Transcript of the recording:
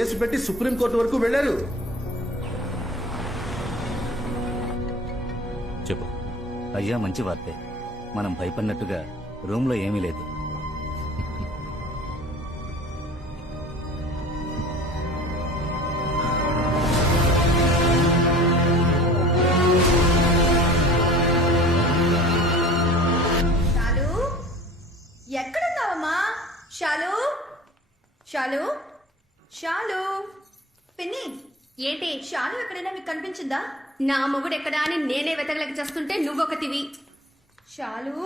Case పెట్టి supreme court వరకు వెళ్లారు. చెప్పు. అయ్యా, మంచి వార్తే. మనం భయపడినట్టుగా రూమ్ లో ఏమీ లేదు. శాలు, ఎక్కడున్నావమ్మా? శాలు, శాలు, శాలు. పిన్ని, ఏంటి? శాలు ఎక్కడైనా మీకు కనిపించిందా? నా మొగుడు ఎక్కడా అని నేనే వెతకలేక చేస్తుంటే నువ్వొకటివి. శాలు.